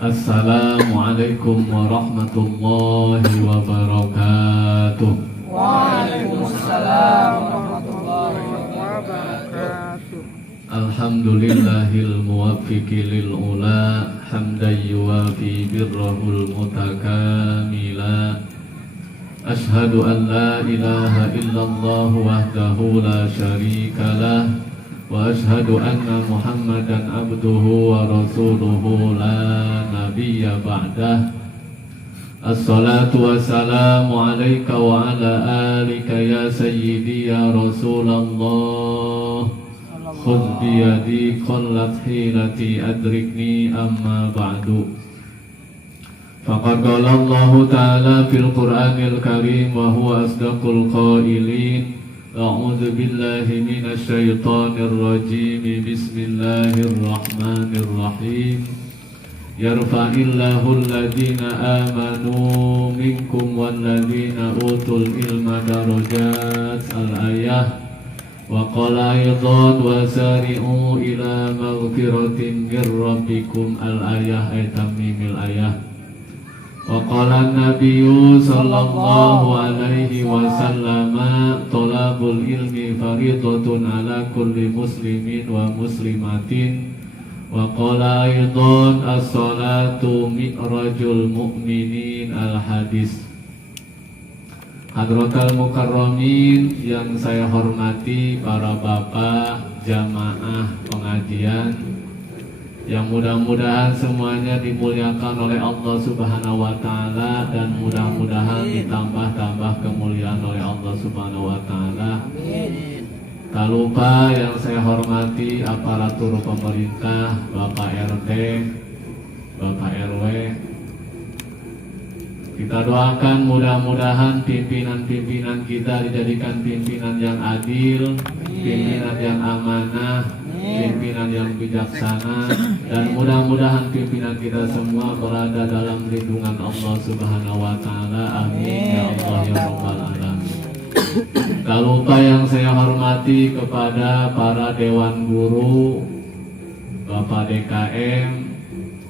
Assalamualaikum warahmatullahi wabarakatuh. Waalaikumsalam warahmatullahi wabarakatuh. Alhamdulillahil muwaffiqi lil ula hamdan yuwafi birrahul mutakamila. Ashhadu an la ilaha illallah wahdahu la syarikalah wa ashhadu anna Muhammadan abduhu wa rasuluhu la nabiyya ba'dah. Assalatu wassalamu alayka wa ala alika ya sayyidi ya Rasulullah. Khudh biyadi qallat hilati adrikni amma ba'du. Faqad qala Allah ta'ala fil Qur'anil Karim wa huwa asdaqul qailin. A'udzu billahi minasy syaithanir rajim. Bismillahirrahmanirrahim. Yarfa'illahu alladhina amanu minkum walladzina utul ilma darajat. Al-ayah. Wa qala aydan wasari'u ila maghfiratin mir rabbikum. Al-ayah ay tamimil ayah. Wa qala an-nabiyyu sallallahu alaihi wasallam talabul ilmi faridatun ala kulli muslimin wa muslimatin. Wa qala aydan as-salatu mi'rajul mu'minin. Al-hadis. Hadratal mukarramin yang saya hormati, para bapak jamaah pengajian yang mudah-mudahan semuanya dimuliakan oleh Allah Subhanahu wa taala dan mudah-mudahan ditambah-tambah kemuliaan oleh Allah Subhanahu wa taala. Tak lupa yang saya hormati aparatur pemerintah, Bapak RT, Bapak RW. Kita doakan mudah-mudahan pimpinan-pimpinan kita dijadikan pimpinan yang adil, pimpinan yang amanah, pimpinan yang bijaksana, dan mudah-mudahan pimpinan kita semua berada dalam lindungan Allah Subhanahu wa taala. Amin ya Allah ya rabbal alamin. Tak lupa yang saya hormati kepada para dewan guru, Bapak DKM,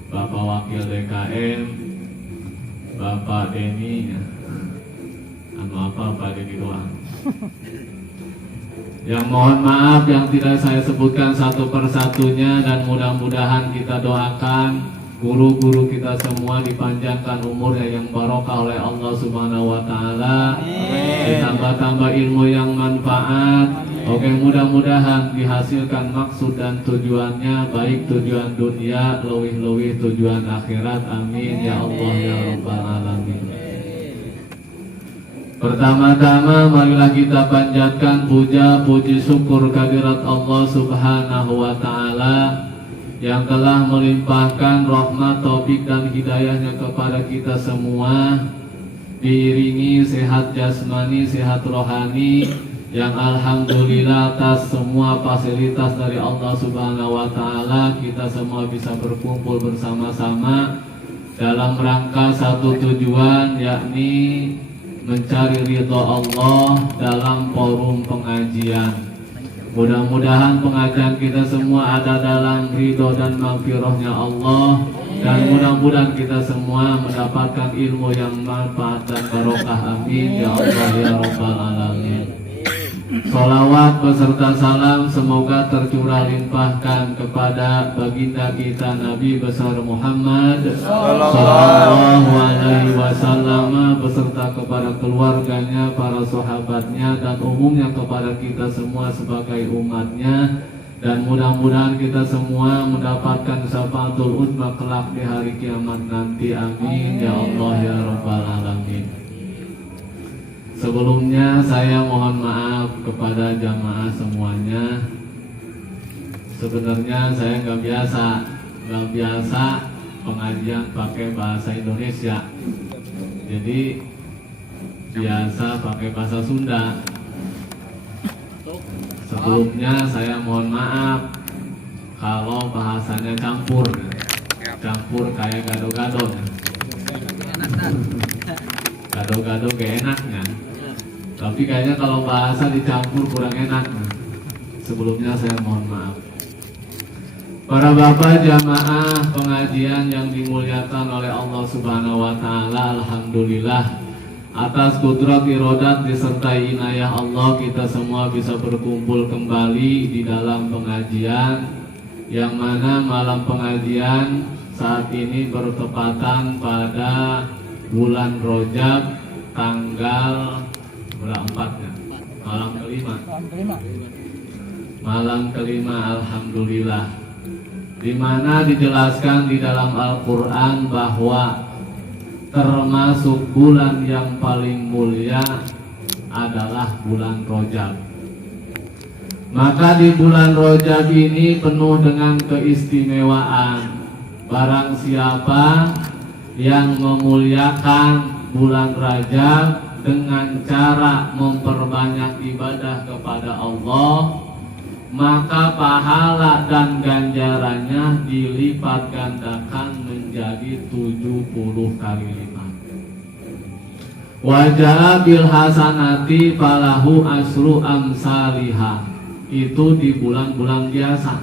Bapak Wakil DKM, Bapak Denny, Pak Denny doang. Yang mohon maaf yang tidak saya sebutkan satu persatunya, dan mudah-mudahan kita doakan guru-guru kita semua dipanjangkan umurnya yang barokah oleh Allah Subhanahu wa taala, ditambah-tambah ilmu yang manfaat. Oke, mudah-mudahan dihasilkan maksud dan tujuannya, baik tujuan dunia, leuwih-leuwih tujuan akhirat. Amin ya Allah ya rabbal alamin. Pertama-tama marilah kita panjatkan puja puji syukur kehadirat Allah Subhanahu wa taala yang telah melimpahkan rahmat, taufik dan hidayahnya kepada kita semua, diiringi sehat jasmani, sehat rohani, yang alhamdulillah atas semua fasilitas dari Allah Subhanahu wa taala kita semua bisa berkumpul bersama-sama dalam rangka satu tujuan, yakni mencari ridha Allah dalam forum pengajian. Mudah-mudahan pengajian kita semua ada dalam ridho dan maghfirahnya Allah, dan mudah-mudahan kita semua mendapatkan ilmu yang manfaat dan barokah. Amin ya Allah ya rabbal alamin. Sholawat beserta salam semoga tercurah limpahkan kepada baginda kita Nabi besar Muhammad sallallahu alaihi wasallam beserta kepada keluarganya, para sahabatnya, dan umumnya kepada kita semua sebagai umatnya. Dan mudah-mudahan kita semua mendapatkan syafaatul uzma kelak di hari kiamat nanti. Amin ya Allah ya rabbal alamin. Sebelumnya saya mohon maaf kepada jamaah semuanya. Sebenarnya saya nggak biasa pengajian pakai bahasa Indonesia. Jadi biasa pakai bahasa Sunda. Sebelumnya saya mohon maaf kalau bahasanya campur kayak gado-gado. Gado-gado gak enaknya. Tapi kayaknya kalau bahasa dicampur kurang enak. Sebelumnya saya mohon maaf. Para bapak jamaah pengajian yang dimuliakan oleh Allah Subhanahu wa taala, alhamdulillah atas kudrat irodat disertai inayah Allah kita semua bisa berkumpul kembali di dalam pengajian, yang mana malam pengajian saat ini bertepatan pada bulan Rajab tanggal berapa ya? Malam kelima, alhamdulillah, di mana dijelaskan di dalam Al-Quran bahwa termasuk bulan yang paling mulia adalah bulan Rajab. Maka di bulan Rajab ini penuh dengan keistimewaan. Barang siapa yang memuliakan bulan Rajab dengan cara memperbanyak ibadah kepada Allah, maka pahala dan ganjarannya dilipat gandakan menjadi 70 kali lipat. Wajah bil hasanati falahu asru amsalihah. Itu di bulan-bulan biasa.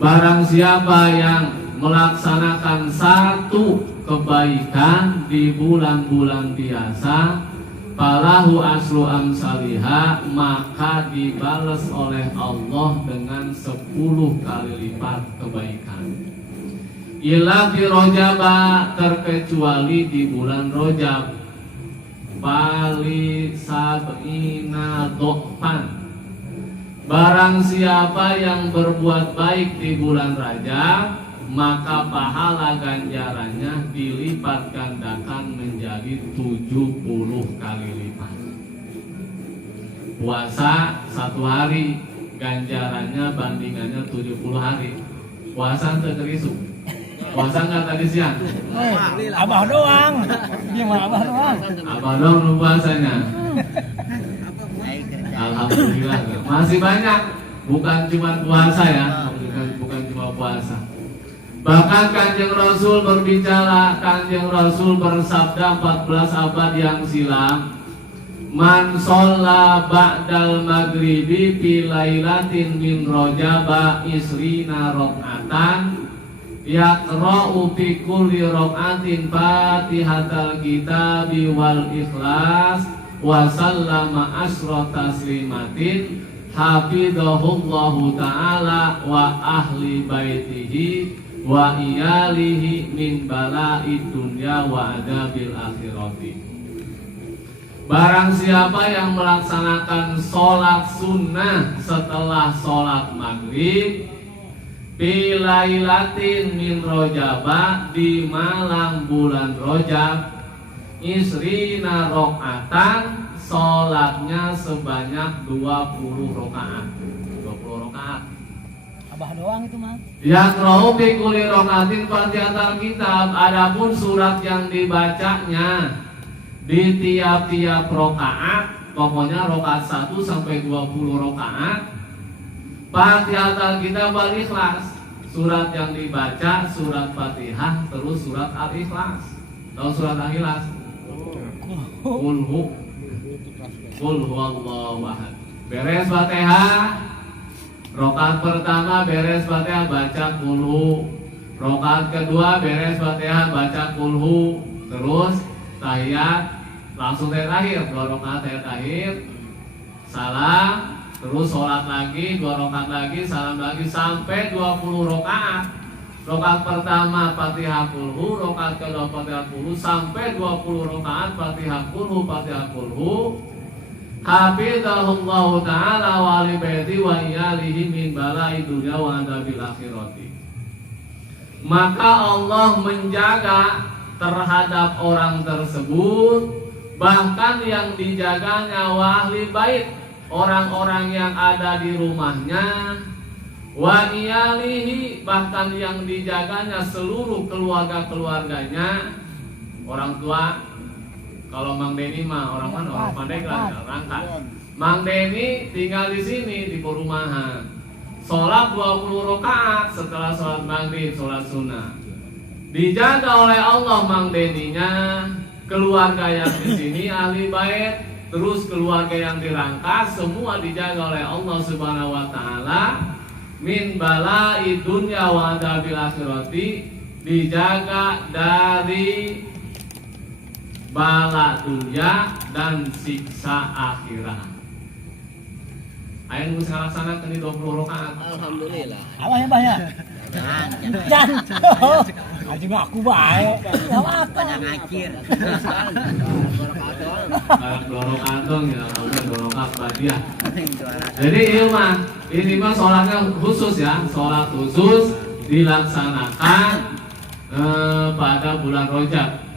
Barang siapa yang melaksanakan satu kebaikan di bulan-bulan biasa, falahu asru amsalihah, maka dibalas oleh Allah dengan 10 kali lipat kebaikan. Illa fi Rajab, terkecuali di bulan Rajab, bali sab'ina dhofan. Barang siapa yang berbuat baik di bulan Rajab, maka pahala ganjarannya dilipat gandakan menjadi 70 kali lipat. Puasa 1 hari, ganjarannya bandingannya 70 hari. Puasa terkerisu. Puasa nggak tadi siang? Abah doang. Gimana abah doang? Abah doang nu puasanya. Alhamdulillah, masih banyak. Bukan cuma puasa ya, bukan cuma puasa. Bahkan Kanjeng Rasul berbicara, Kanjeng Rasul bersabda 14 abad yang silam, man sholla ba'dal maghribi fi lailatin min rajaba isrina raq'atan yaqra'u fi kulli raq'atin fatihatal kitabi wal ikhlas wa sallama asra taslimatin hafidhahullahu ta'ala wa ahli baitihi wa iyalihi min bala'id dunya wa adabil akhirati. Barang siapa yang melaksanakan sholat sunnah setelah sholat maghrib bilailatin min rojaba, di malam bulan Rajab, isrina rokatan, sholatnya sebanyak 20 rokaat. 20 rokaat. Abah doang itu mah. Yang rohu bikuli rokatin fatihatul kitab. Adapun surat yang dibacanya di tiap-tiap rokaat, pokoknya rokaat 1 sampai 20 rokaat, Fatihatul kitab wal ikhlas. Surat yang dibaca surat Fatihah, terus surat Al-Ikhlas. Tahu surat Al-Ikhlas? Qul huwallahu ahad. Beres Fatihah, rokaat pertama beres Fatihah baca qul. Rokaat kedua beres Fatihah baca qul. Terus tahiyat langsung terakhir, 2 rokaat terakhir, salam, terus sholat lagi, 2 rokaat lagi, salam lagi, sampai 20 rokaat. Rokaat pertama Fatihah qul, rokaat kedua Fatihah qul, sampai 20 rokaat Fatihah qul, Fatihah qul. Hafizahullahu ta'ala wa li baiti wa iyalihi min bala'i dunya wa adabil akhirati. Maka Allah menjaga terhadap orang tersebut, bahkan yang dijaganya wa ahli bait, orang-orang yang ada di rumahnya, wa iyalihi, bahkan yang dijaganya seluruh keluarga-keluarganya. Orang tua, kalau Mang Deni mah orang mana? Orang Pandeglang, Rangkat. Mang Deni tinggal di sini di perumahan. Sholat 20 rakaat setelah sholat maghrib, sholat sunnah. Dijaga oleh Allah Mang Deninya, keluarga yang di sini ahli bait, terus keluarga yang dirangkas semua dijaga oleh Allah Subhanahu wa taala. min bala'i dunya wa adabil akhirati, dijaga dari bala dunia dan siksa akhirat. Ayo bisa laksanakan di 20 rakaat. Alhamdulillah. Apa ya Pak ya? Jangan. Anjing aku baik. Apa? Pada ngakir. Kalau 2 rakaat dong ya, kalau 2 rakaat badiah. Jadi ini mah sholatnya khusus ya, sholat khusus dilaksanakan pada bulan Rajab.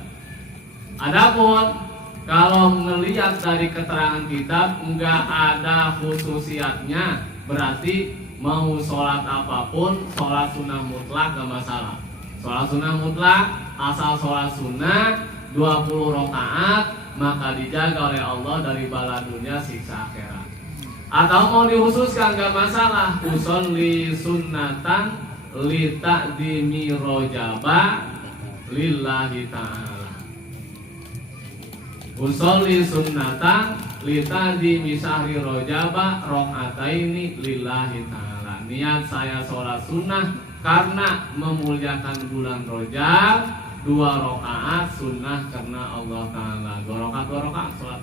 Adapun kalau melihat dari keterangan kitab enggak ada khususiatnya, berarti mau sholat apapun, sholat sunnah mutlak gak masalah. Sholat sunnah mutlak, asal sholat sunnah 20 rakaat, maka dijaga oleh Allah dari bala dunia siksa akhirat. Atau mau dikhususkan gak masalah, usolli sunnatan li ta'dimi rojaba lillahi ta'ala. Usolli sunnatan litadi misahri rojaba rokataini lillahi ta'ala. Niat saya sholat sunnah karena memuliakan bulan Rajab, 2 rakaat sunnah karena Allah Ta'ala. 2 rakaat sholat.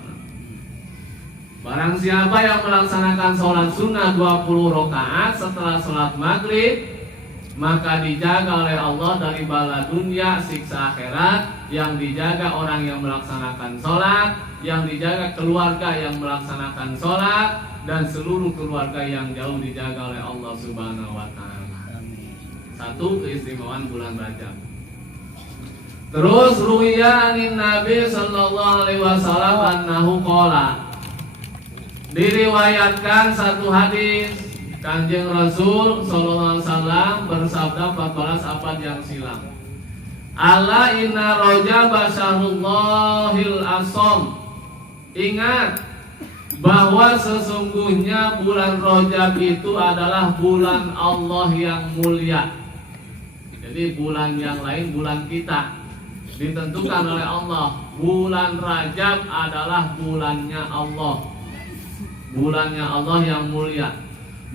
Barang siapa yang melaksanakan sholat sunnah 20 rakaat setelah sholat maghrib, maka dijaga oleh Allah dari bala dunia siksa akhirat. Yang dijaga orang yang melaksanakan sholat, yang dijaga keluarga yang melaksanakan sholat, dan seluruh keluarga yang jauh dijaga oleh Allah Subhanahu wa Ta'ala. Satu, keistimewaan bulan Rajab. Terus ruwiya anin Nabi sallallahu alaihi wasallam annahu qala, diriwayatkan satu hadis Kanjeng Rasul sallallahu alaihi wasallam bersabda 14 abad yang silam, Ala inna rojaba syahrullahil asom. Ingat bahwa sesungguhnya bulan Rajab itu adalah bulan Allah yang mulia. Jadi bulan yang lain bulan kita ditentukan oleh Allah. Bulan Rajab adalah bulannya Allah, bulannya Allah yang mulia.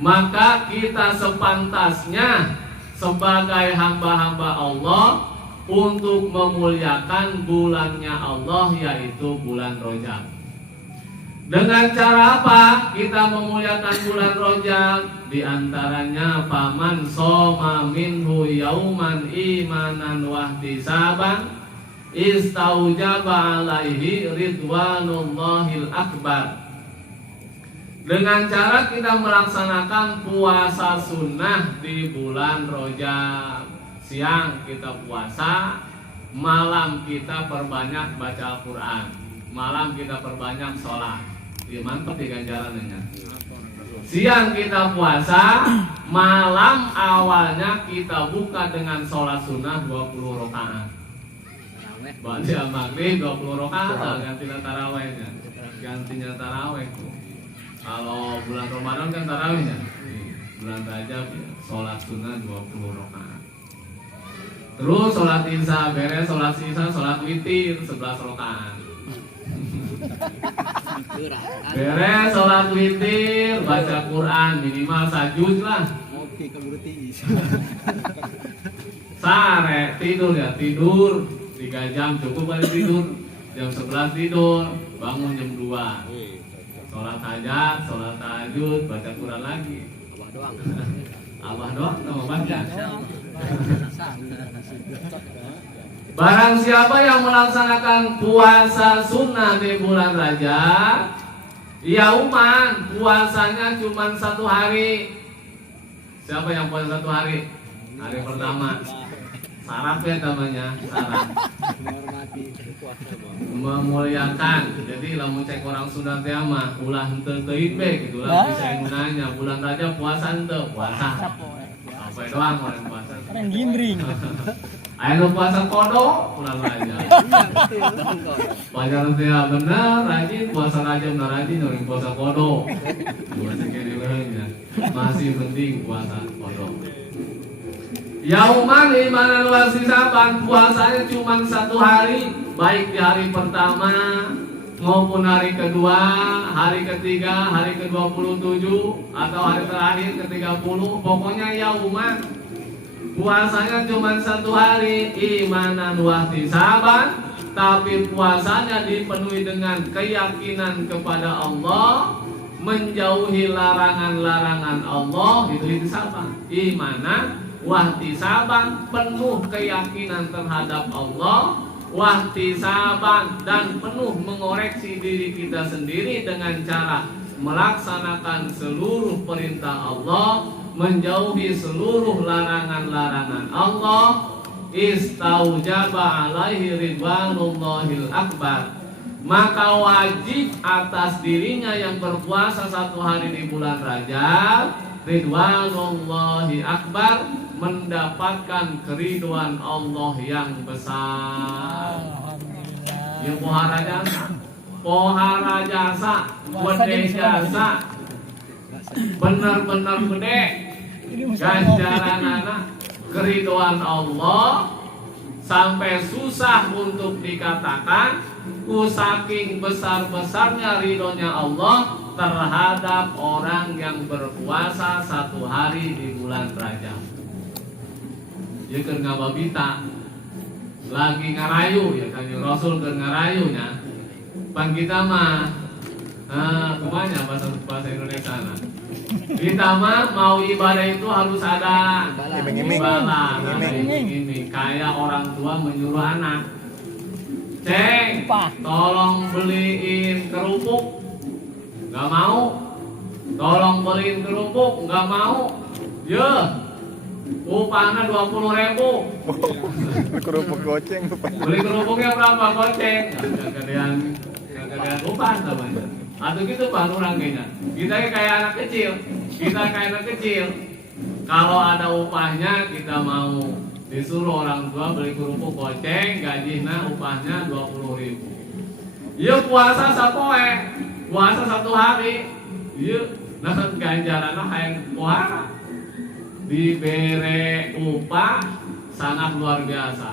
Maka kita sepantasnya sebagai hamba-hamba Allah untuk memuliakan bulannya Allah, yaitu bulan Rajab. Dengan cara apa kita memuliakan bulan Rajab? Di antaranya faman shoma minhu yauman imanan wahtisaban istaujaba alaihi ridwanullahil akbar. Dengan cara kita melaksanakan puasa sunnah di bulan Rajab. Siang kita puasa, malam kita perbanyak baca Al-Quran, malam kita perbanyak sholat. Ya, mantap di ganjarannya. Siang kita puasa, malam awalnya kita buka dengan sholat sunnah 20 rakaat. Baca maghrib 20 rakaat, gantinya tarawehnya. Gantinya taraweh. Kalau bulan Ramadan kan tarawehnya. Bulan Rajab ya, sholat sunnah 20 rakaat. Terus sholat isya beres, sholat sisa, sholat witir 11 rakaat. Beres sholat witir, baca Quran minimal sajud lah. Sare tidur ya, tidur 3 jam cukup kali tidur. Jam 11 tidur, bangun jam 2. Sholat hajat, sholat tahajud, baca Quran lagi. Abah doang sama baca. Barang siapa yang melaksanakan puasa sunnah di bulan Rajab, yauman, puasanya cuma 1 hari. Siapa yang puasa 1 hari? Hari pertama. Saraf ya namanya, saraf. Memuliakan. Jadi lamun cek orang Sunda teh mah ulah henteu teuing be gitu lah bisa nanya. Bulan Rajab puasa henteu? Puasa. Apa doang orang puasa. Orang gimbring. Ayo puasa kodok bulan Rajab. Pacaran teh bener rajin puasa Rajab na rajin orang puasa kodok. Puasa kene leungnya. Masih penting puasa kodok. Yauman imanan wasisaban, puasanya cuma 1 hari, baik di hari pertama maupun hari kedua, hari ketiga, hari ke-27 atau hari terakhir ke-30, pokoknya yauman. Puasanya cuma 1 hari, imanan wahtisaban, tapi puasanya dipenuhi dengan keyakinan kepada Allah, menjauhi larangan-larangan Allah, itu ihtisaban. Imanan wahtisaban, penuh keyakinan terhadap Allah, wahtisaban, dan penuh mengoreksi diri kita sendiri dengan cara melaksanakan seluruh perintah Allah, menjauhi seluruh larangan-larangan Allah. Istaujaba alaihi ridwanullahil akbar, maka wajib atas dirinya yang berpuasa 1 hari di bulan Rajab, ridwanullahi akbar, mendapatkan keriduan Allah yang besar. Ya pohara jasa, gede jasa, benar-benar gede, ganjaran anak, keriduan Allah sampai susah untuk dikatakan, saking besar-besarnya ridhonya Allah terhadap orang yang berpuasa 1 hari di bulan Rajab. Ya keur ngababita lagi ngarayu ya Kanjeng Rasul keur ngarayunya. Pan kita mah kumanya bahasa Indonesia nah. Kita mah mau ibadah itu harus ada iming-iming. Kayak orang tua menyuruh anak, Ceng, tolong beliin kerupuk, nggak mau. Tolong beliin kerupuk, nggak mau. Ya, upahnya 20.000. Kerupuk goceng. Beli kerupuknya berapa goceng? Kegedean upah namanya. Atau gitu Pak orangnya. Kita kayak anak kecil. Kalau ada upahnya kita mau disuruh orang tua beli kerupuk goceng, gajinya upahnya 20.000. Iya puasa sapoe, puasa 1 hari. Iya, nah ganjaranna hayang puasa. Dibere upah sangat luar biasa.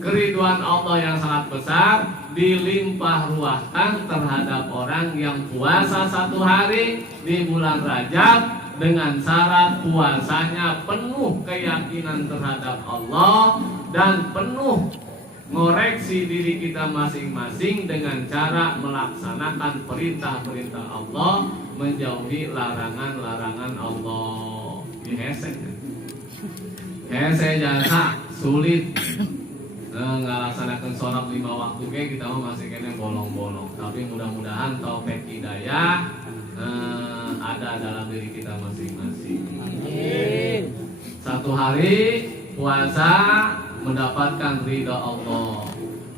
Keriduan Allah yang sangat besar dilimpah ruahkan terhadap orang yang puasa 1 hari di bulan Rajab dengan syarat puasanya penuh keyakinan terhadap Allah dan penuh ngoreksi diri kita masing-masing dengan cara melaksanakan perintah-perintah Allah, menjauhi larangan-larangan Allah. Hese jasa sulit ngalaksanakan sholat 5 waktu kita mah masih kena bolong-bolong. Tapi mudah-mudahan taufik hidayah ada dalam diri kita masing-masing. 1 hari puasa mendapatkan ridha Allah.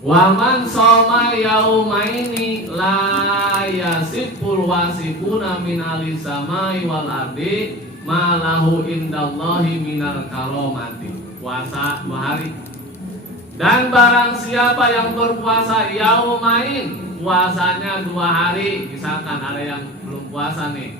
Waman shoma yaumaini la yasiful wasifuna min alis samai wal ardi ma lahu indallahi minal karomati. Puasa 2 hari. Dan barang siapa yang berpuasa yaumain, puasanya 2 hari. Misalkan ada yang belum puasa nih,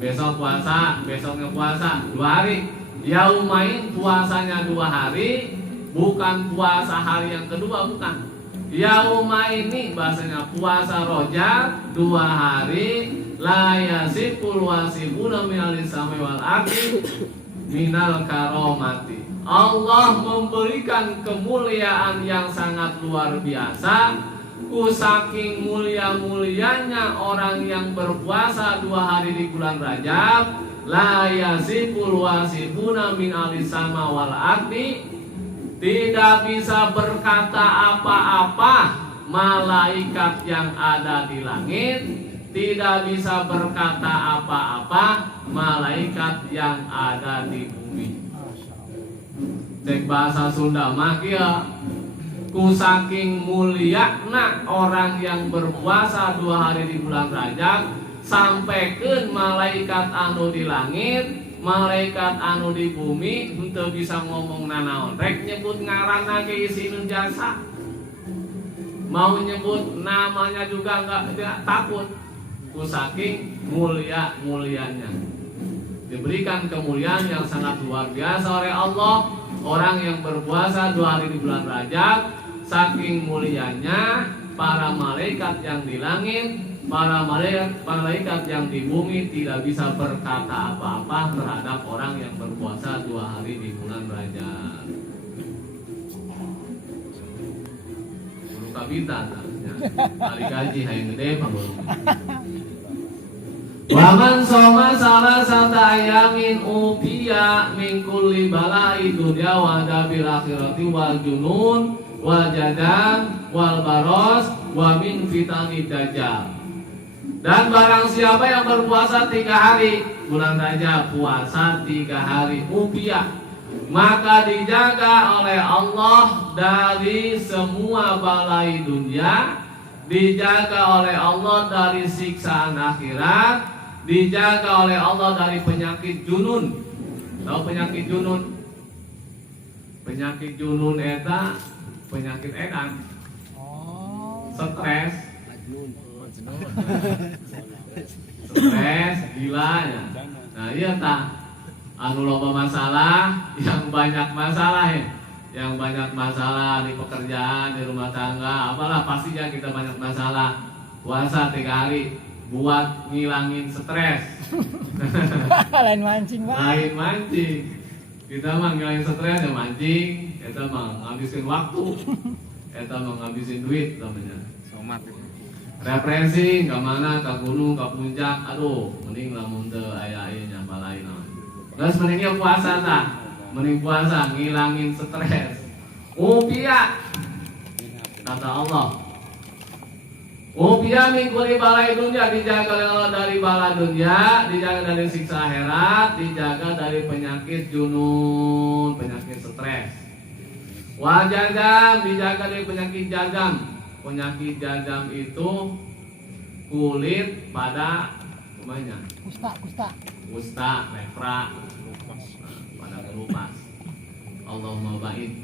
besok puasa, besoknya puasa 2 hari. Yaumain puasanya 2 hari, bukan puasa hari yang kedua, bukan. Yaumain ini bahasanya puasa Rajab 2 hari. La yasiful wasifuna minal samai wal ardi minal karomati. Allah memberikan kemuliaan yang sangat luar biasa. Saking mulia-mulianya orang yang berpuasa 2 hari di bulan Rajab. La yasiful wasifuna min alisama wal ardi, tidak bisa berkata apa-apa malaikat yang ada di langit, tidak bisa berkata apa-apa malaikat yang ada di bumi. Cek bahasa Sunda mah kieu, ku saking mulyana orang yang berpuasa 2 hari di bulan Rajab, sampaikeun malaikat anu di langit, malaikat anu di bumi henteu bisa ngomong nanaon. Rek nyebut ngaranna ge isinu jasa, mau nyebut namanya juga enggak takut. Ku saking mulianya diberikan kemuliaan yang sangat luar biasa oleh Allah. Orang yang berpuasa 2 hari di bulan Rajab, saking mulianya para malaikat yang di langit, para malaikat yang di bumi tidak bisa berkata apa-apa terhadap orang yang berpuasa 2 hari di bulan Rajab. Bulu kabitan harusnya. Kali gaji hayang gede panggung. Waman soma salah sata ayamin upiya min kulli balai dunya wa dabil akhirati wal junun wal jadam wal baros wa min fitani dajjal. Dan barang siapa yang berpuasa 3 hari bulan Rajab, puasa 3 hari upiya, maka dijaga oleh Allah dari semua balai dunia, dijaga oleh Allah dari siksaan akhirat, dijaga oleh Allah dari penyakit junun. Tahu penyakit junun? Penyakit junun eta penyakit edan. Stres. Stres, gila ya. Nah, iya tak. Anu loba masalah, yang banyak masalah ya. Yang banyak masalah di pekerjaan, di rumah tangga, apalah pastinya kita banyak masalah. Puasa 3 hari buat ngilangin stres. Lain mancing, Pak. Lain mancing. Kita mah ngilangin stres ya mancing, kita mah ngabisin waktu, kita mah ngabisin duit namanya. Somat. Refreshing ke mana, ke gunung, ke puncak, aduh, mending lamun teu aya nya balain. Terus mendingnya puasa tah. Mending puasa ngilangin stres. Upia kata Allah. Upia min kulli balai dunya, dijaga oleh Allah dari bala dunia, dijaga dari siksa akhirat, dijaga dari penyakit junun, penyakit stres. Wal jadam, dijaga dari penyakit jadam. Penyakit jadam itu kulit pada kumanya. Kusta, lepra, pada kelupas. Allahumma ba'id.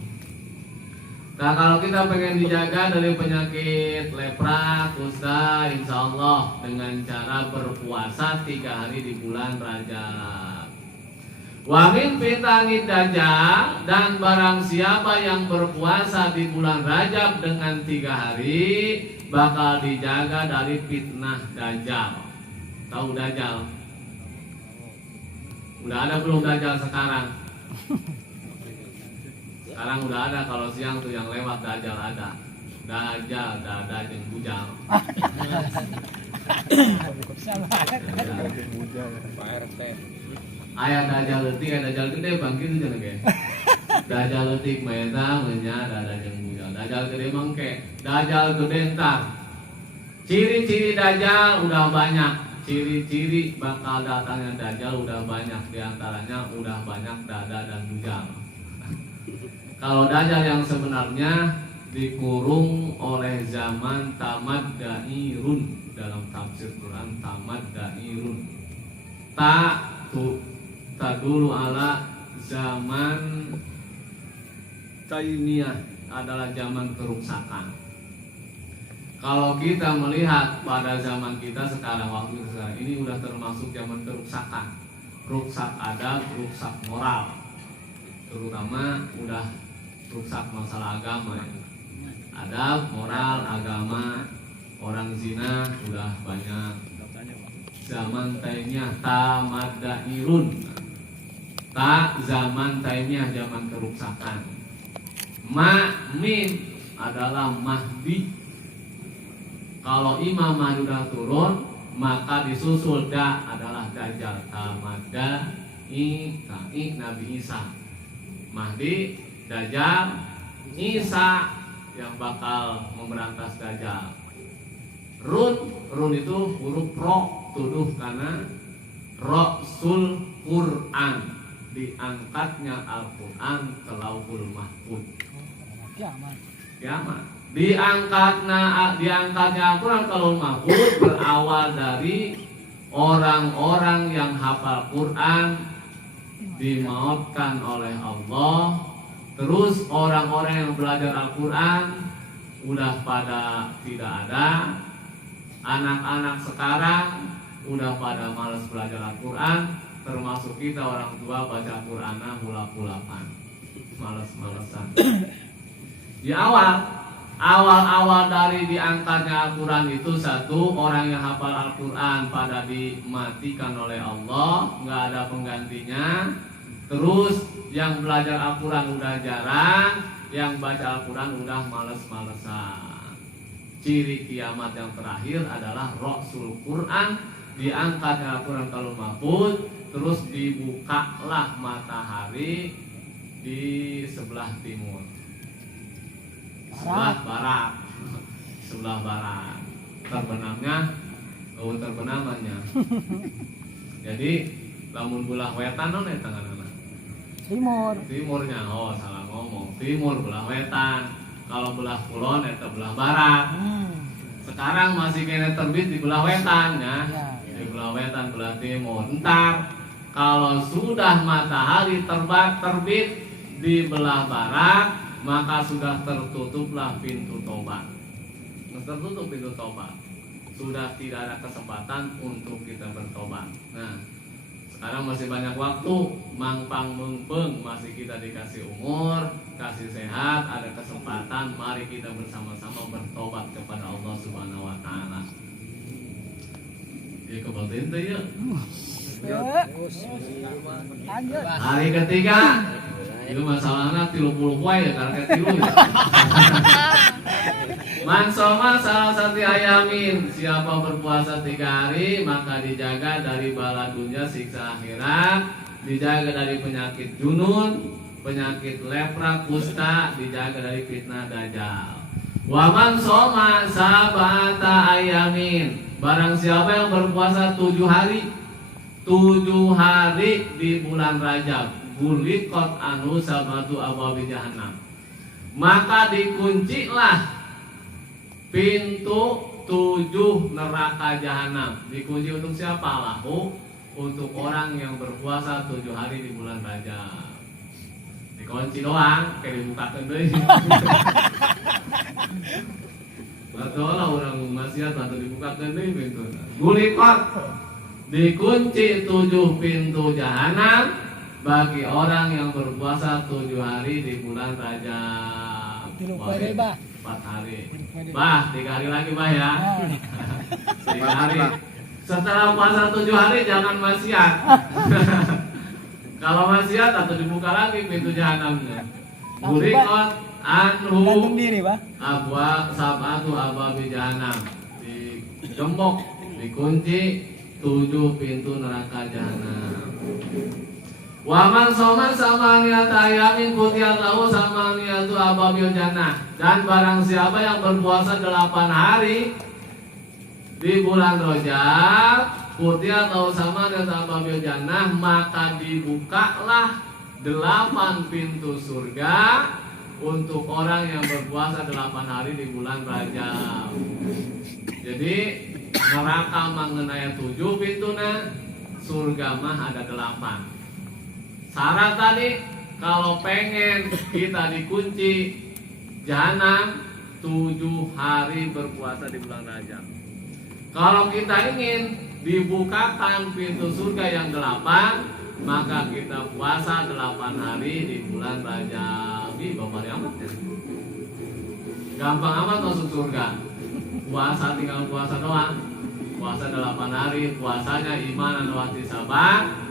Nah, kalau kita pengen dijaga dari penyakit lepra, kusta, insya Allah dengan cara berpuasa 3 hari di bulan Rajab. Wa min fitnahid dajjal, dan barang siapa yang berpuasa di bulan Rajab dengan 3 hari bakal dijaga dari fitnah dajjal. Tahu dajjal? Udah ada belum dajjal sekarang? Sekarang udah ada, kalau siang tuh yang lewat dajjal ada. Dajjal, dada jeung bujal. Pak RT. Aya dajjal leutik, aya dajjal gede bang kitu cenah ge. Dajjal leutik mah eta nya dada jeung bujal. Dajjal gede mangke, dajjal gede entar. Ciri-ciri dajjal udah banyak. Ciri-ciri bakal datangnya dajjal udah banyak, di antaranya udah banyak dada dan bujal. Kalau dajjal yang sebenarnya dikurung oleh zaman tamad dairun, dalam tafsir Quran tamad dairun. Tadulu ala zaman taimiyah, adalah zaman kerusakan. Kalau kita melihat pada zaman kita sekarang, waktu sekarang ini udah termasuk zaman kerusakan. Rusak adab, rusak moral, terutama udah rusak masalah agama ya. Adab, moral, agama, orang zina udah banyak. Zaman taimiyah tamad dairun. Zaman taimiyah, zaman kerusakan. Ma'min adalah Mahdi. Kalau Imam Mahdi udah turun, maka disusul adalah Dajjal. Tamada Nabi Isa. Mahdi, Dajjal, Isa yang bakal memberantas Dajjal. Run itu huruf ro, tuduh karena Rasul Quran, diangkatnya Al-Quran ke Lauhul Mahfuz. Kiamat. Diangkatnya Al-Quran ke Lauhul Mahfuz berawal dari orang-orang yang hafal Quran dimautkan oleh Allah. Terus orang-orang yang belajar Al-Quran udah pada tidak ada. Anak-anak sekarang udah pada malas belajar Al-Quran, termasuk kita orang tua baca Quran hulap-hulapan, malas-malesan. Di awal awal-awal dari diangkatnya Al-Quran itu satu, orang yang hafal Al-Quran pada dimatikan oleh Allah, nggak ada penggantinya. Terus yang belajar Al-Quran udah jarang, yang baca Al-Quran udah males-malesan. Ciri kiamat yang terakhir adalah Rasul Quran, diangkatnya Al-Quran kalau mahfuz, terus dibukalah matahari di sebelah timur, sebelah barat, sebelah barat. Terbenamnya. Jadi lamun belah wetan non eta ngaranna. Timurnya, oh salah ngomong. Timur belah wetan. Kalau belah kulon eta belah barat. Sekarang masih kena terbit di belah wetan ya. Di belah wetan, belah timur. Entar kalau sudah matahari terbit di belah barat, maka sudah tertutuplah pintu tobat. Tertutup pintu tobat. Sudah tidak ada kesempatan untuk kita bertobat. Nah, sekarang masih banyak waktu, mangpang mengpeng, masih kita dikasih umur, kasih sehat, ada kesempatan, mari kita bersama-sama bertobat kepada Allah Subhanahu wa taala. Ya kebatin teh ya. Hari ketiga itu masalahnya 30 poe ya karena 3 ya. Mansoma salah satu ayamin, siapa berpuasa 3 hari maka dijaga dari bala dunia siksa akhirat, dijaga dari penyakit junun, penyakit lepra, kusta, dijaga dari fitnah dajjal. Wa man soma sabata ayamin, barang siapa yang berpuasa 7 hari di bulan Rajab, bulikot anu sabatu abwabi jahannam, maka dikuncilah pintu 7 neraka jahanam. Dikunci untuk siapa? Lahu, untuk orang yang berpuasa 7 hari di bulan Rajab. Dikunci doang, kayak dibukakan deh. Betul lah orang maksiat atau dibukakan deh pintu. Gulikot, dikunci 7 pintu jahanam bagi orang yang berpuasa 7 hari di bulan Rajab. 4 hari. Bah, 3 hari lagi bah ya. 3 hari. Setelah puasa 7 hari jangan maksiat. Kalau maksiat atau dibuka lagi pintu jahanamnya. Burikot anhu abwa sabatu abwabi jahanam. Digembok, dikunci 7 pintu neraka jahanam. Waman soman samaniyata ayamin kutiat lahu samaniyatu ababil jannah. Dan barang siapa yang berpuasa 8 hari di bulan Rajab, kutiat lahu samaniyatu ababil jannah, maka dibukalah 8 pintu surga untuk orang yang berpuasa 8 hari di bulan Rajab. Jadi neraka mengenai 7 pintuna, surga mah ada 8. Syarat tadi, kalau pengen kita dikunci jahanam 7 hari berpuasa di bulan Rajab. Kalau kita ingin dibukakan pintu surga yang 8, maka kita puasa 8 hari di bulan Rajab. Ih, bapak amat ya. Gampang amat masuk surga. Puasa tinggal puasa doang. Puasa 8 hari, puasanya iman dan ihtisaban.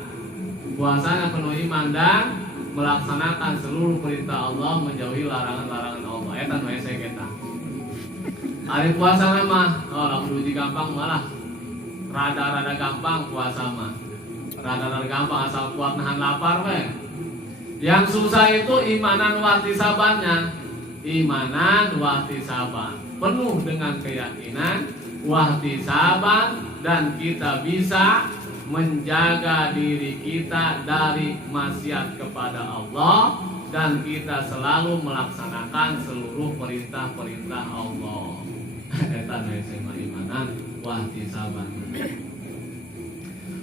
Puasanya penuh iman dan melaksanakan seluruh perintah Allah, menjauhi larangan-larangan Allah. Eta nu ese kita. Hari puasa mah, lamun uji gampang malah rada-rada gampang puasa mah. Rada-rada gampang asal kuat nahan lapar we. Yang susah itu imanan wahtisabannya. Imanan wahtisaban. Penuh dengan keyakinan wahtisaban, dan kita bisa menjaga diri kita dari maksiat kepada Allah, dan kita selalu melaksanakan seluruh perintah-perintah Allah. Eta nama imanan wahtisaban.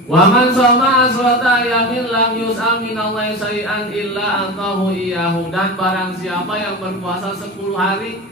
Wa man shoma asrata yamin lam yus'al minallahi syai'an illa atahu iyyahu. Dan barang siapa yang berpuasa 10 hari,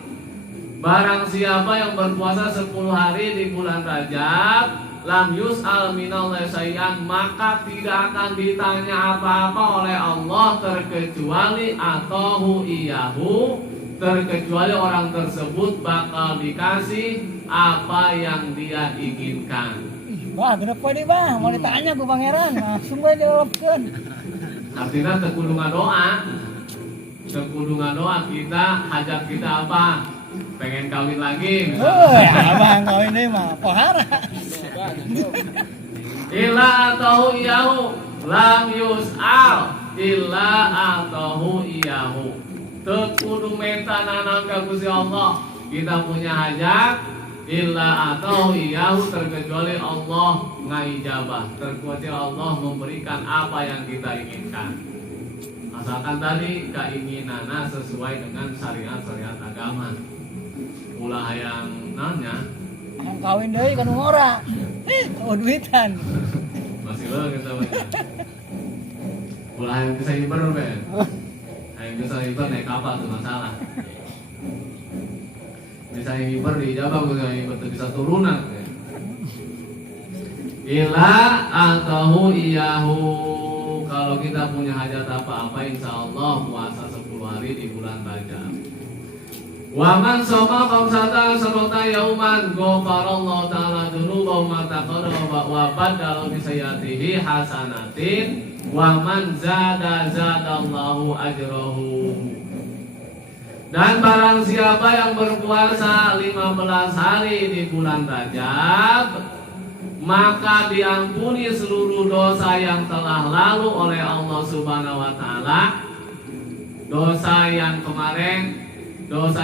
barang siapa yang berpuasa 10 hari di bulan Rajab, lam yus'al minallahi syai'an, maka tidak akan ditanya apa-apa oleh Allah terkecuali atahu iyyahu, terkecuali orang tersebut bakal dikasih apa yang dia inginkan. Bah, kenapa deh bah? Mau ditanya ke pangeran, langsung aja jawabkan. Artinya tekudungan doa kita, hajat kita apa? Pengen kawin lagi. Abang kawin deh mah, pohara. Illa atahu iyahu lam yus'al illa atahu iyahu. Tekudu minta nanan ka Gusti Allah. Kita punya hajat illa atahu iyahu, terkecuali Allah ngaijabah, terkecuali Allah memberikan apa yang kita inginkan. Asalkan tadi keinginannya sesuai dengan syariat-syariat agama. Ulah yang nanya Yang kawin deh kan ora. Oh duitan. masih lo kita baca. Ulah yang bisa hiper ben. Yang bisa hiper naik kapal tuh masalah. Bisa hiper di Jawa gue hiper tuh bisa turunan. Ila atahu iyahu. Kalau kita punya hajat apa-apa, insya Allah puasa 10 hari di bulan Rajab. Waman soma kamsata sarota yauman ghafarallahu ta'ala dzunubahu ma taqaddama wa badala bi sayyatihi hasanatin waman zadallahu ajrahu. Dan barang siapa yang berpuasa 15 hari di bulan Rajab, maka diampuni seluruh dosa yang telah lalu oleh Allah Subhanahu wa taala. Dosa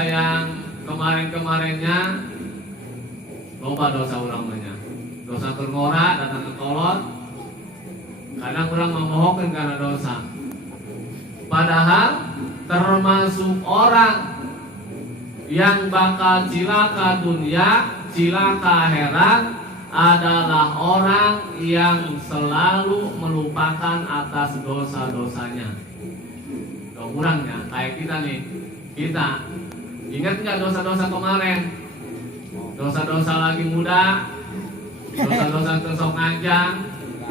yang kemarin-kemarinnya loba dosa orang banyak. Dosa terngora, datang ke kolot. Kadang orang memohonkan karena dosa. Padahal termasuk orang yang bakal cilaka dunia, cilaka akhirat adalah orang yang selalu melupakan atas dosa-dosanya. Kurangnya kayak kita nih. Kita ingat nggak dosa-dosa kemarin? Dosa-dosa lagi muda, dosa-dosa kesok ngajang,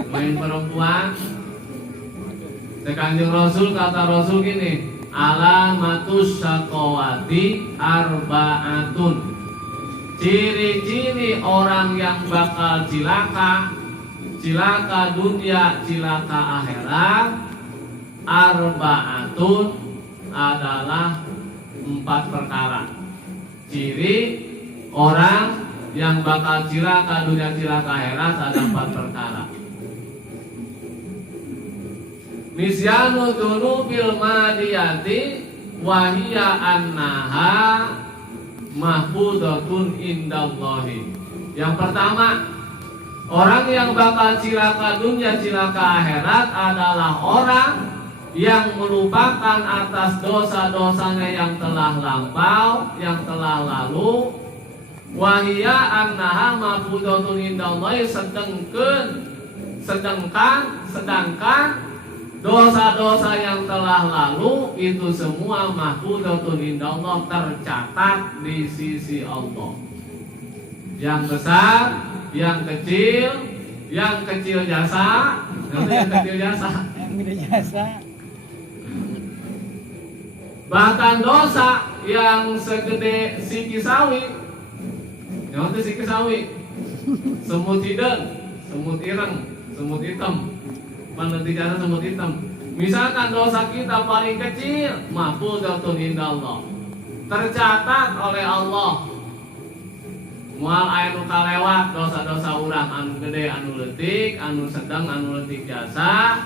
main perempuan. Kanjeng Rasul, kata Rasul gini, alamatus syaqawati arba'atun. Ciri-ciri orang yang bakal cilaka dunia, cilaka akhirat, arba'atun adalah 4 perkara. Ciri orang yang bakal cilaka dunia, cilaka akhirat ada 4 perkara. Nisyanu dzunubil madiyati wa hiya annaha mahfudatun indallahi. Yang pertama, orang yang bakal cilaka dunia, cilaka akhirat adalah orang yang melupakan atas dosa-dosanya yang telah lampau, yang telah lalu. Wahia annaha mahfudatun indallahi, sedangkan dosa-dosa yang telah lalu itu semua mahfudatun indallah, tercatat di sisi Allah. Yang besar, yang kecil jasa, yang kecil jasa. Yang gede jasa. Bahkan dosa yang segede siki sawi, yang itu siki sawi, semut hidung, semut ireng, semut hitam, penelitian semut hitam. Misalkan dosa kita paling kecil, mahfudatun indallah, tercatat oleh Allah. Mual anu kalewat dosa-dosa urang anu gede, anu leutik, anu sedang, anu leutik jasa,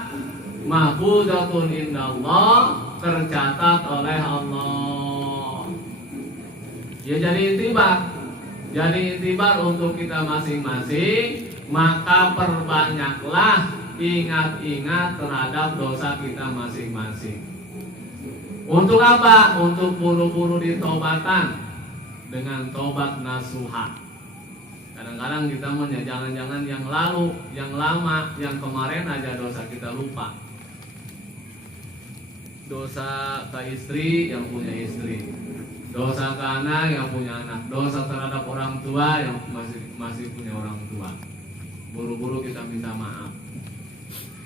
mahfudatun indallah, tercatat oleh Allah. Ya jadi intibar untuk kita masing-masing. Maka perbanyaklah ingat-ingat terhadap dosa kita masing-masing. Untuk apa? Untuk buru-buru ditobatan dengan tobat nasuha. Kadang-kadang kita punya jangan-jangan yang lalu, yang lama, yang kemarin aja dosa kita lupa. Dosa ke istri yang punya istri, dosa ke anak yang punya anak, dosa terhadap orang tua yang masih punya orang tua. Buru-buru kita minta maaf.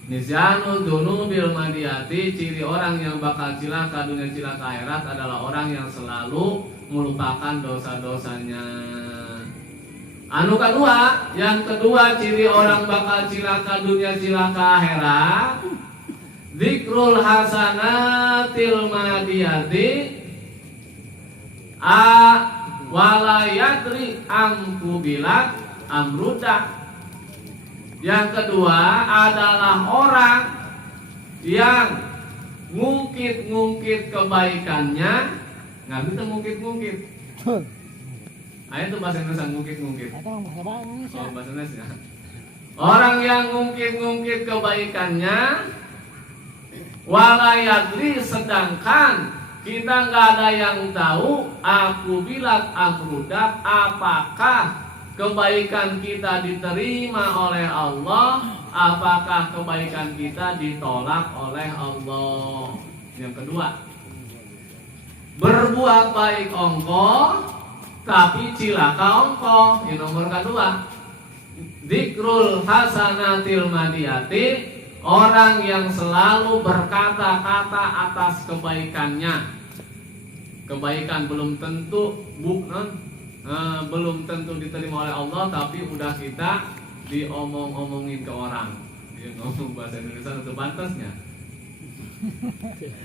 Nisyanu dunubil madiyati, ciri orang yang bakal cilaka dunia cilaka akhirat adalah orang yang selalu melupakan dosa-dosanya. Anu kedua, yang kedua ciri orang bakal cilaka dunia cilaka akhirat, dzikrul hasanatil madiyati wala yadri amkubilat amruda. Yang kedua adalah orang yang ngungkit-ngungkit kebaikannya, nggak bisa ngungkit-ngungkit. Ayat itu bahasa Indonesia ngungkit-ngungkit. Oh, bahasa Indonesia. Orang yang ngungkit-ngungkit kebaikannya, walayadri, sedangkan kita nggak ada yang tahu aku bilang amrudat, apakah kebaikan kita diterima oleh Allah, apakah kebaikan kita ditolak oleh Allah. Yang kedua, berbuat baik ongkoh tapi cilaka ongkoh. Yang nomor kedua, dzikrul hasanatil madiyati, orang yang selalu berkata-kata atas kebaikannya. Kebaikan belum tentu belum tentu diterima oleh Allah, tapi udah kita diomong-omongin ke orang. Dia ngomong bahasa Indonesia itu pantasnya.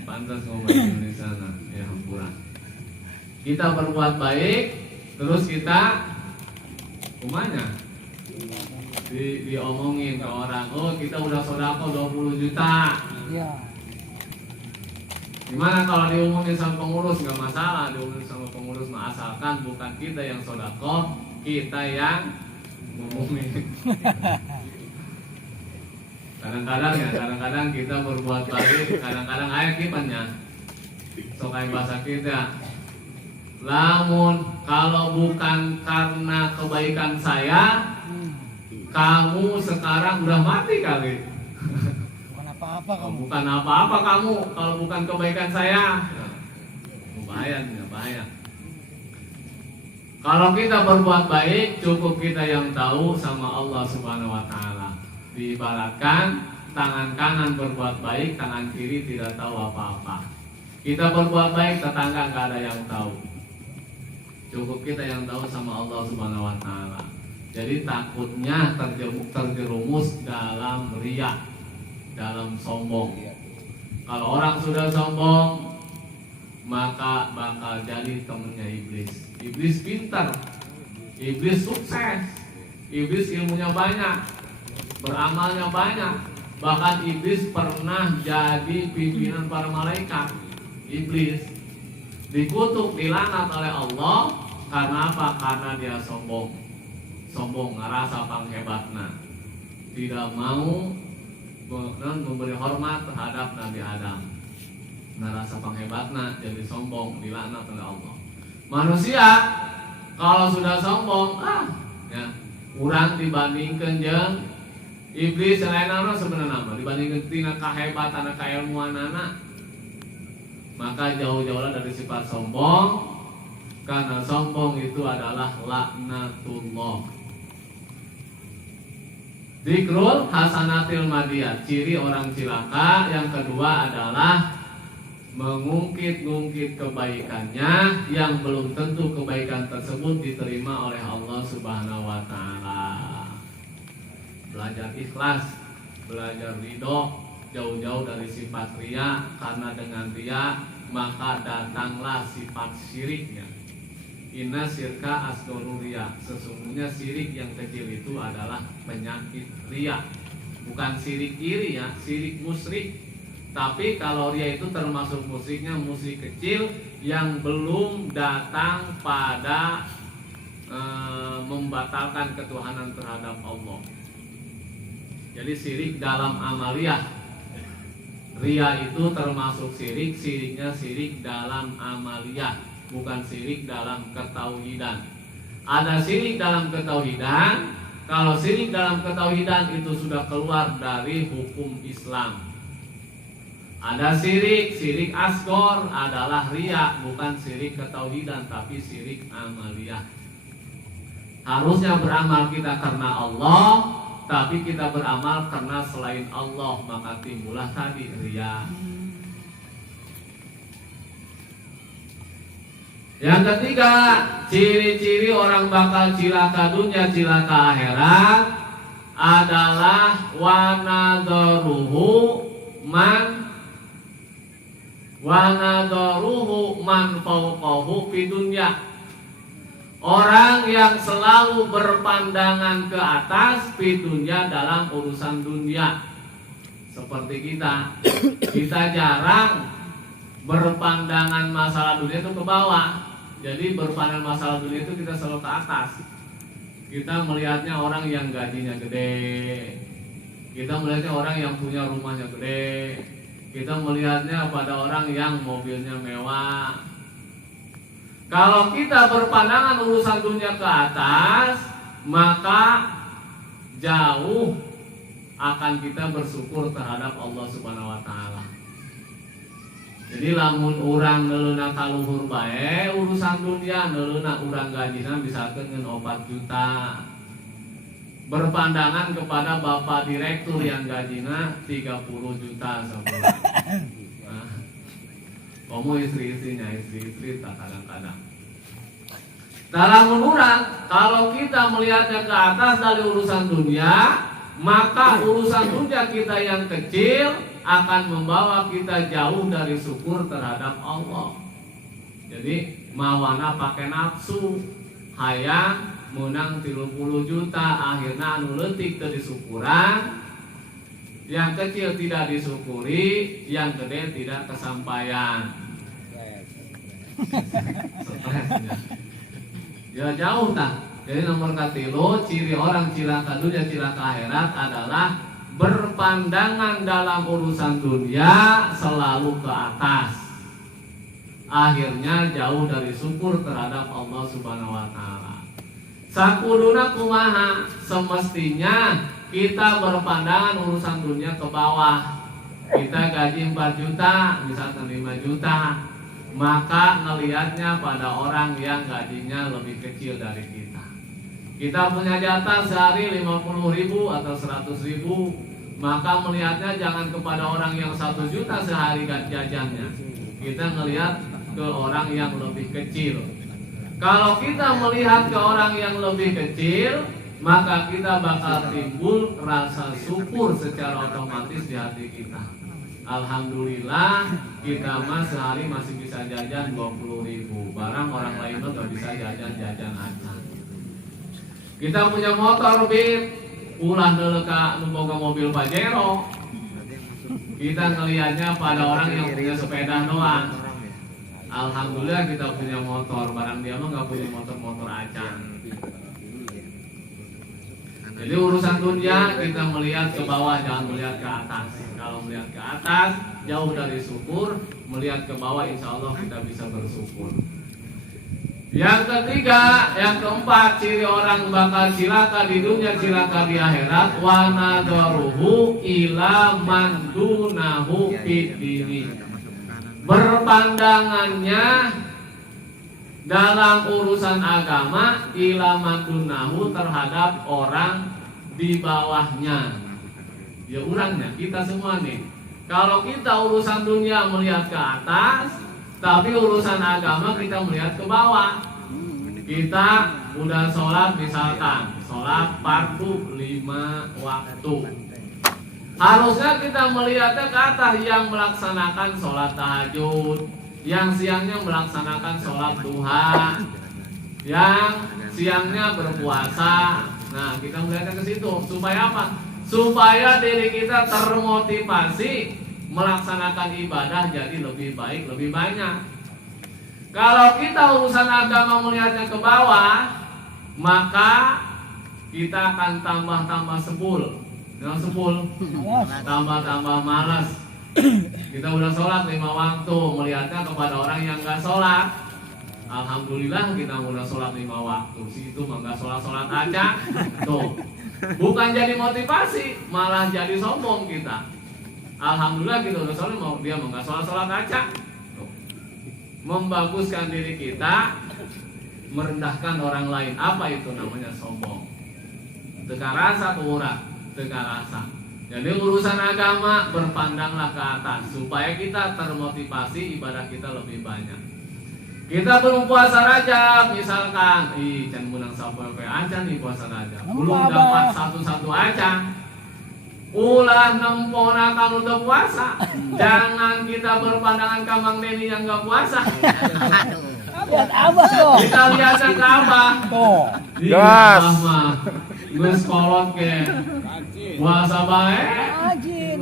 Pantas ngomong Indonesia, ya hampura. Kita berbuat baik, terus kita kumanya diomongin ke orang. Oh, kita udah sodako 20 juta. Iya. Gimana kalau diumumin sama pengurus? Gak masalah diumumin sama pengurus, asalkan bukan kita yang sodako, kita yang ngumumin. Kadang-kadang kita berbuat baik, kadang-kadang ayat kipannya sokai bahasa kita. Lamun kalau bukan karena kebaikan saya, kamu sekarang udah mati kali. Bukan apa-apa kamu. Bukan apa-apa kamu kalau bukan kebaikan saya. Bahaya. Kalau kita berbuat baik, cukup kita yang tahu sama Allah Subhanahu wa taala. Diibaratkan tangan kanan berbuat baik, tangan kiri tidak tahu apa-apa. Kita berbuat baik, tetangga nggak ada yang tahu. Cukup kita yang tahu sama Allah Subhanahu wa taala. Jadi takutnya terjerumus dalam riya, dalam sombong. Kalau orang sudah sombong, maka bakal jadi temennya iblis. Iblis pintar, iblis sukses, iblis ilmunya banyak, beramalnya banyak. Bahkan iblis pernah jadi pimpinan para malaikat. Iblis dikutuk, dilaknat oleh Allah. Karena apa? Karena dia sombong, ngerasa panghebatna, tidak mau memberi hormat terhadap Nabi Adam. Ngerasa panghebatna, jadi sombong, dilaknat oleh Allah. Manusia kalau sudah sombong, kurang dibandingkan jeung iblis lain sebenarnya dibandingkan tina kahebatan kailmuanana, maka jauh-jauhlah dari sifat sombong, karena sombong itu adalah laknatullah. Dzikrul hasanatil madiyat, ciri orang cilaka yang kedua adalah mengungkit-ungkit kebaikannya yang belum tentu kebaikan tersebut diterima oleh Allah Subhanahu wa taala. Belajar ikhlas, belajar ridho, jauh-jauh dari sifat riya, karena dengan riya maka datanglah sifat syiriknya. Inna syirka asgharu riya, sesungguhnya syirik yang kecil itu adalah penyakit riya. Bukan syirik iri ya, syirik musyrik. Tapi kalau riya itu termasuk musyriknya, musyrik kecil yang belum datang pada membatalkan ketuhanan terhadap Allah. Jadi syirik dalam amaliyah. Riya itu termasuk syirik, syiriknya syirik dalam amaliyah, bukan syirik dalam ketauhidan. Ada syirik dalam ketauhidan. Kalau syirik dalam ketauhidan itu sudah keluar dari hukum Islam. Ada syirik asghar adalah riya, bukan syirik ketauhidan tapi syirik amaliyah. Harusnya beramal kita karena Allah, tapi kita beramal karena selain Allah, maka timbullah tadi riya. Yang ketiga, ciri-ciri orang bakal cilaka dunia, cilaka akhirat adalah wanadharuhu man fawqahu fi dunya. Orang yang selalu berpandangan ke atas fi dunya dalam urusan dunia. Seperti kita jarang berpandangan masalah dunia itu ke bawah. Jadi berpandangan masalah dunia itu kita selalu ke atas. Kita melihatnya orang yang gajinya gede, kita melihatnya orang yang punya rumahnya gede, kita melihatnya pada orang yang mobilnya mewah. Kalau kita berpandangan urusan dunia ke atas, maka jauh akan kita bersyukur terhadap Allah Subhanahu wa taala. Jadi lamun urang neuluna kaluhur bae urusan dunia, neuluna urang gajina misalkan ngeun 4 juta. Berpandangan kepada bapak direktur yang gajina 30 juta sebulan. Nah, kamu istri-istrinya, istri-istri tak kadang-kadang. Dalam urang, kalau kita melihatnya ke atas dari urusan dunia, maka urusan dunia kita yang kecil akan membawa kita jauh dari syukur terhadap Allah. Jadi mawana pakai nafsu, hayang menang 30 juta, akhirnya anu leutik teu disyukuran, yang kecil tidak disyukuri, yang gede tidak kesampaian. Stresnya. Ya jauh tak. Jadi nomor 3, ciri orang cilaka dunia, cilaka akhirat adalah berpandangan dalam urusan dunia selalu ke atas. Akhirnya jauh dari syukur terhadap Allah Subhanahu wa taala. Sakuduna kumaha, semestinya kita berpandangan urusan dunia ke bawah. Kita gaji 4 juta, misalkan 5 juta, maka ngelihatnya pada orang yang gajinya lebih kecil dari kita. Kita punya jatah sehari 50.000 atau 100.000, maka melihatnya jangan kepada orang yang 1 juta sehari jajannya. Kita melihat ke orang yang lebih kecil. Kalau kita melihat ke orang yang lebih kecil, maka kita bakal timbul rasa syukur secara otomatis di hati kita. Alhamdulillah kita mah sehari masih bisa jajan 20.000. Barang orang lain mah gak bisa jajan-jajan aja. Kita punya motor Beat, ulah deleka nu boga mobil Pajero. Kita ngelihatnya pada orang yang punya sepeda doang. Alhamdulillah kita punya motor, barang dia mah nggak punya motor acan. Jadi urusan dunia kita melihat ke bawah, jangan melihat ke atas. Kalau melihat ke atas jauh dari syukur, melihat ke bawah insya Allah kita bisa bersyukur. Yang ketiga, yang keempat, ciri orang bakal cilaka di dunia, cilaka di akhirat, wa nadharuhu ila man dunahu fid dini. Berpandangannya dalam urusan agama ila man dunahu terhadap orang di bawahnya. Ya orangnya, kita semua nih. Kalau kita urusan dunia melihat ke atas, tapi urusan agama kita melihat ke bawah. Kita udah sholat misalkan, sholat fardu 5 waktu. Harusnya kita melihatnya ke atas yang melaksanakan sholat tahajud, yang siangnya melaksanakan sholat duha, yang siangnya berpuasa. Nah kita melihatnya ke situ. Supaya apa? Supaya diri kita termotivasi melaksanakan ibadah jadi lebih baik, lebih banyak. Kalau kita urusan agama melihatnya ke bawah, maka kita akan tambah-tambah sebul. Yang sebul, tambah-tambah malas. Kita udah sholat 5 waktu, melihatnya kepada orang yang gak sholat. Alhamdulillah kita udah sholat 5 waktu. Si itu mah gak sholat-sholat aja. Tuh, bukan jadi motivasi, malah jadi sombong kita. Alhamdulillah kita udah sholat, dia mah gak sholat-sholat aja. Membaguskan diri kita, merendahkan orang lain. Apa itu namanya sombong? Teka rasa ke orang. teka rasa. Jadi urusan agama berpandanglah ke atas supaya kita termotivasi ibadah kita lebih banyak. Kita belum puasa Rajab misalkan, can menang sampai acan nih puasa Rajab. Belum dapat satu-satu acan. Ulah nempona kalau udah puasa. Jangan kita berpandangan ke Mang Deni yang enggak puasa. Lihat Abah tuh. Kita lihat ke Abah. Tuh. Gas. Geus kolot ke. Puasa bae. Rajin.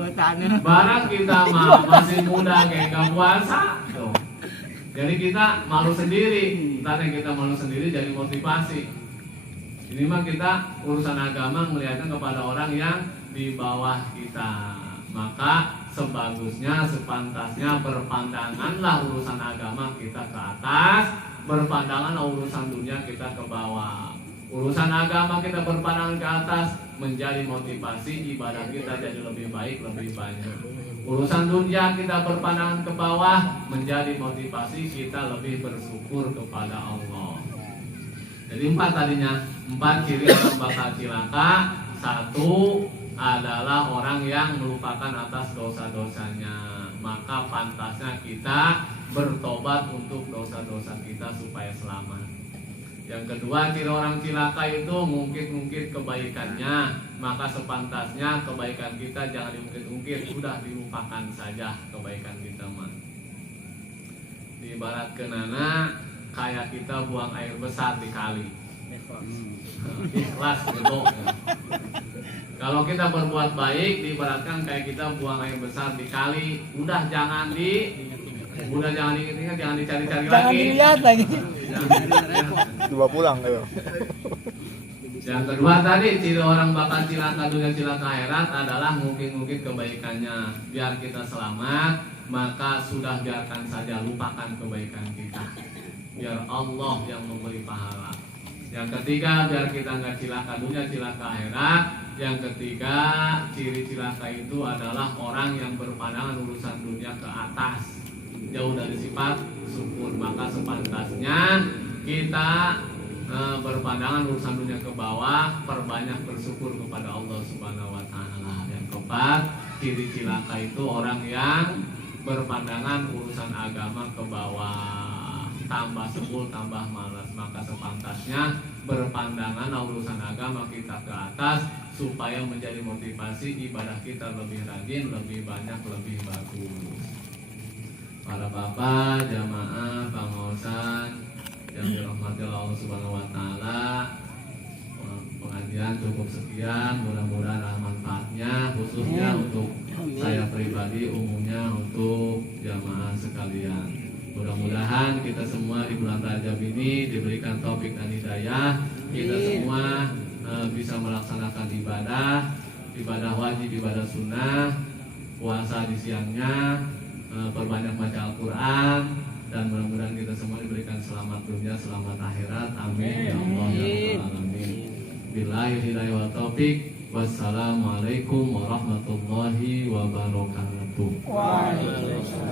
Barang kita mah masih muda kayak enggak puasa. Tuh. Jadi kita malu sendiri. Entar kita malu sendiri jadi motivasi. Ini mah kita urusan agama melihatnya kepada orang yang di bawah kita. Maka sebagusnya, sepantasnya berpandanganlah urusan agama kita ke atas, berpandangan urusan dunia kita ke bawah. Urusan agama kita berpandangan ke atas menjadi motivasi ibadah kita jadi lebih baik, lebih banyak. Urusan dunia kita berpandangan ke bawah menjadi motivasi kita lebih bersyukur kepada Allah. Jadi 4 tadinya, 4 ciri orang bakal cilaka. 1 adalah orang yang melupakan atas dosa-dosanya. Maka pantasnya kita bertobat untuk dosa-dosa kita supaya selamat. Yang kedua, ciri orang cilaka itu ngungkit-ngungkit kebaikannya. Maka sepantasnya kebaikan kita jangan diungkit-ungkit, sudah dilupakan saja kebaikan kita mah. Diibaratkeun anak kayak kita buang air besar di kali. Ikhlas gitu. Kalau kita berbuat baik diibaratkan kayak kita buang air besar di kali, udah jangan diingat-ingat, jangan dicari-cari lagi. Jangan dilihat lagi. Coba pulang ayo. Yang kedua tadi ciri orang bakal cilaka dunia cilaka akhirat adalah ngungkit-ngungkit kebaikannya. Biar kita selamat, maka sudah biarkan saja, lupakan kebaikan kita. Biar Allah yang memberi pahala. Yang ketiga, biar kita nggak cilaka dunia cilaka akhirat. Yang ketiga, ciri cilaka itu adalah orang yang berpandangan urusan dunia ke atas, jauh dari sifat syukur. Maka sepantasnya kita berpandangan urusan dunia ke bawah, perbanyak bersyukur kepada Allah Subhanahu wa taala. Yang keempat, ciri cilaka itu orang yang berpandangan urusan agama ke bawah, tambah sebul, tambah malas. Maka sepantasnya berpandangan urusan agama kita ke atas supaya menjadi motivasi ibadah kita lebih rajin, lebih banyak, lebih bagus. Para bapak, jamaah, pengawasan yang dirahmati Allah Subhanahu wa taala, pengajian cukup sekian, mudah-mudahan ada manfaatnya khususnya untuk saya pribadi, umumnya untuk jamaah sekalian. Mudah-mudahan kita semua di bulan Rajab ini diberikan taufik dan hidayah, kita semua bisa melaksanakan ibadah wajib, ibadah sunnah, puasa di siangnya, perbanyak baca Al-Quran, dan mudah-mudahan kita semua diberikan selamat dunia, selamat akhirat. Amin ya Allah ya Rabbal alamin. Billahi hidayah wa taufik. Wassalamualaikum warahmatullahi wabarakatuh. Waalaikumsalam.